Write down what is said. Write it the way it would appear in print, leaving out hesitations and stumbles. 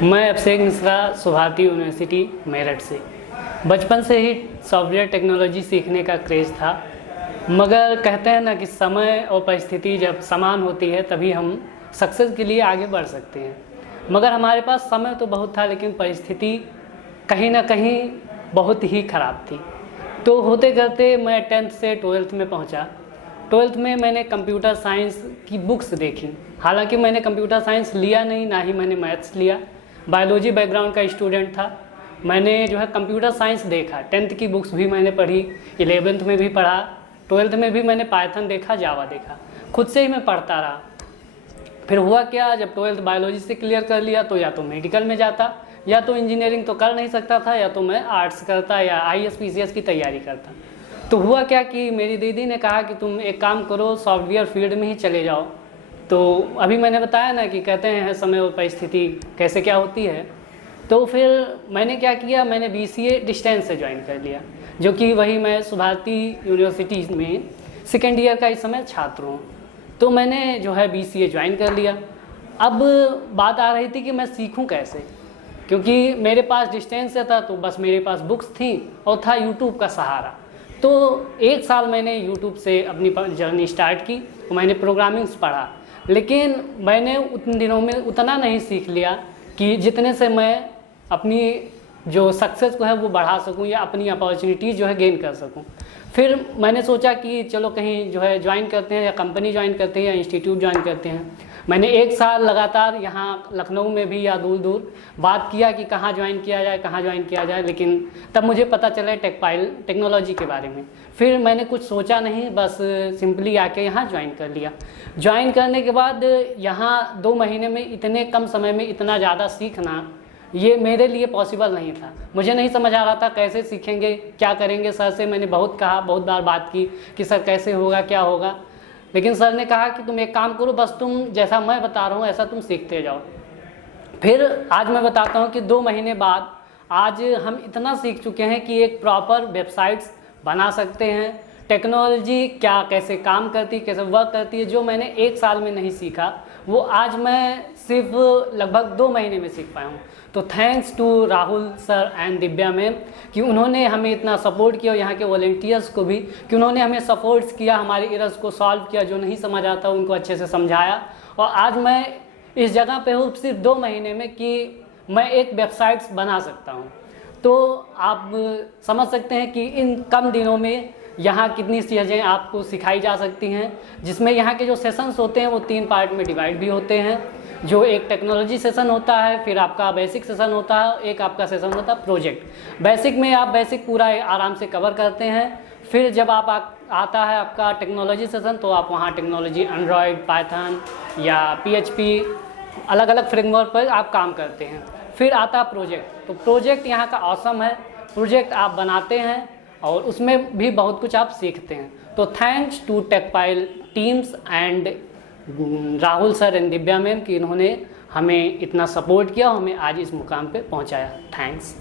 मैं अभिषेक मिश्रा, सुभारती यूनिवर्सिटी मेरठ से। बचपन से ही सॉफ्टवेयर टेक्नोलॉजी सीखने का क्रेज़ था, मगर कहते हैं ना कि समय और परिस्थिति जब समान होती है तभी हम सक्सेस के लिए आगे बढ़ सकते हैं। मगर हमारे पास समय तो बहुत था, लेकिन परिस्थिति कहीं ना कहीं बहुत ही ख़राब थी। तो होते करते मैं 10th से 12th में पहुंचा। 12th में मैंने कंप्यूटर साइंस की बुक्स देखी। हालांकि मैंने कंप्यूटर साइंस लिया नहीं, ना ही मैंने मैथ्स लिया। बायोलॉजी बैकग्राउंड का स्टूडेंट था। मैंने जो है कंप्यूटर साइंस देखा, 10th की बुक्स भी मैंने पढ़ी, 11th में भी पढ़ा, 12th में भी मैंने पाइथन देखा, जावा देखा, खुद से ही मैं पढ़ता रहा। फिर हुआ क्या, जब 12th बायोलॉजी से क्लियर कर लिया तो या तो मेडिकल में जाता, या तो इंजीनियरिंग तो कर नहीं सकता था, या तो मैं आर्ट्स करता या IAS PCS की तैयारी करता। तो हुआ क्या कि मेरी दीदी ने कहा कि तुम एक काम करो, सॉफ्टवेयर फील्ड में ही चले जाओ। तो अभी मैंने बताया ना कि कहते हैं समय और परिस्थिति कैसे क्या होती है। तो फिर मैंने क्या किया, मैंने BCA डिस्टेंस से ज्वाइन कर लिया, जो कि वही मैं सुभारती यूनिवर्सिटी में सेकेंड ईयर का इस समय छात्र हूँ। तो मैंने जो है BCA ज्वाइन कर लिया। अब बात आ रही थी कि मैं सीखूं कैसे, क्योंकि मेरे पास डिस्टेंस से था तो बस मेरे पास बुक्स थी और था यूट्यूब का सहारा। तो 1 साल मैंने यूट्यूब से अपनी जर्नी स्टार्ट की और मैंने प्रोग्रामिंग्स पढ़ा, लेकिन मैंने उन दिनों में उतना नहीं सीख लिया कि जितने से मैं अपनी जो सक्सेस को है वो बढ़ा सकूं या अपनी अपॉर्चुनिटीज़ जो है गेन कर सकूं। फिर मैंने सोचा कि चलो कहीं जो है ज्वाइन करते हैं, या कंपनी ज्वाइन करते हैं, या इंस्टीट्यूट ज्वाइन करते हैं। मैंने 1 साल लगातार यहाँ लखनऊ में भी या दूर दूर बात किया कि कहाँ ज्वाइन किया जाए, कहाँ ज्वाइन किया जाए, लेकिन तब मुझे पता चला टेक्नोलॉजी के बारे में। फिर मैंने कुछ सोचा नहीं, बस सिंपली आके यहाँ ज्वाइन कर लिया। ज्वाइन करने के बाद यहाँ 2 महीने में इतने कम समय में इतना ज़्यादा सीखना, ये मेरे लिए पॉसिबल नहीं था। मुझे नहीं समझ आ रहा था कैसे सीखेंगे, क्या करेंगे। सर से मैंने बहुत कहा, बहुत बार बात की कि सर कैसे होगा, क्या होगा, लेकिन सर ने कहा कि तुम एक काम करो, बस तुम जैसा मैं बता रहा हूँ ऐसा तुम सीखते जाओ। फिर आज मैं बताता हूँ कि 2 महीने बाद आज हम इतना सीख चुके हैं कि एक प्रॉपर वेबसाइट्स बना सकते हैं। टेक्नोलॉजी क्या कैसे काम करती, कैसे वर्क करती है, जो मैंने 1 साल में नहीं सीखा वो आज मैं सिर्फ लगभग 2 महीने में सीख पाया हूँ। तो thanks to Rahul sir and Divya ma'am कि उन्होंने हमें इतना सपोर्ट किया, और यहाँ के वॉलंटियर्स को भी कि उन्होंने हमें सपोर्ट्स किया, हमारे एरर्स को सॉल्व किया, जो नहीं समझ आता उनको अच्छे से समझाया। और आज मैं इस जगह पे हूँ सिर्फ 2 महीने में कि मैं एक वेबसाइट्स बना सकता हूँ। तो आप समझ सकते हैं कि इन कम दिनों में यहाँ कितनी चीज़ें आपको सिखाई जा सकती हैं, जिसमें यहाँ के जो सेशंस होते हैं वो 3 पार्ट में डिवाइड भी होते हैं। जो एक टेक्नोलॉजी सेशन होता है, फिर आपका बेसिक सेशन होता है, एक आपका सेशन होता है प्रोजेक्ट। बेसिक में आप बेसिक पूरा आराम से कवर करते हैं। फिर जब आता है आपका टेक्नोलॉजी सेशन, तो आप वहाँ टेक्नोलॉजी एंड्रॉयड, पाइथन या PHP अलग अलग फ्रेमवर्क पर आप काम करते हैं। फिर आता है प्रोजेक्ट। तो प्रोजेक्ट यहाँ का ऑसम है, प्रोजेक्ट आप बनाते हैं और उसमें भी बहुत कुछ आप सीखते हैं। तो thanks to Techpile teams and Rahul sir and Divya ma'am कि इन्होंने हमें इतना सपोर्ट किया और हमें आज इस मुकाम पे पहुंचाया। थैंक्स।